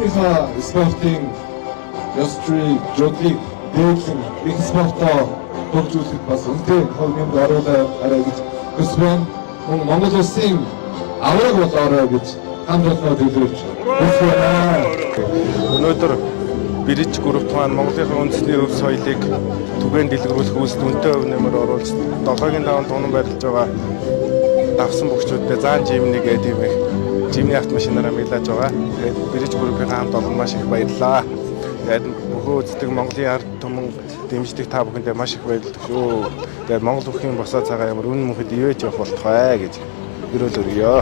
Улсынхаа спортын ёс зүйн жуулыг дээдлэн их спортоо хөгжүүлэхэд бас үнэтэй хөрөнгөнд оруулаарай гэж хүсвэн Монгол улсын авраг болоорой гэж хамт олоноо төлөвлөж хүсвэн. Өнөөдөр Бирж групп маань Монголын үндэсний өв соёлыг түгээн дэлгэрүүлэх үйлсд үнэтэй өв нэмэр оруулж 7-гийн даван тунан байрлаж байгаа давсан бөхчүүдтэй заан жимнийг тийм их жимний автомашинаараа мэлж байгаа. Тэгээд Бирж группийн хамт олон маш их баярлалаа. Тэгээд бүхөө үздэг Монголын ард түмэн дэмждэг та бүхэндээ маш их баярлалаа шүү. Тэгээд Монгол бүхийн босоо цагаа ямар үнэн мөнхөд ивэж явах болтугай гэж өрөөл өргөё.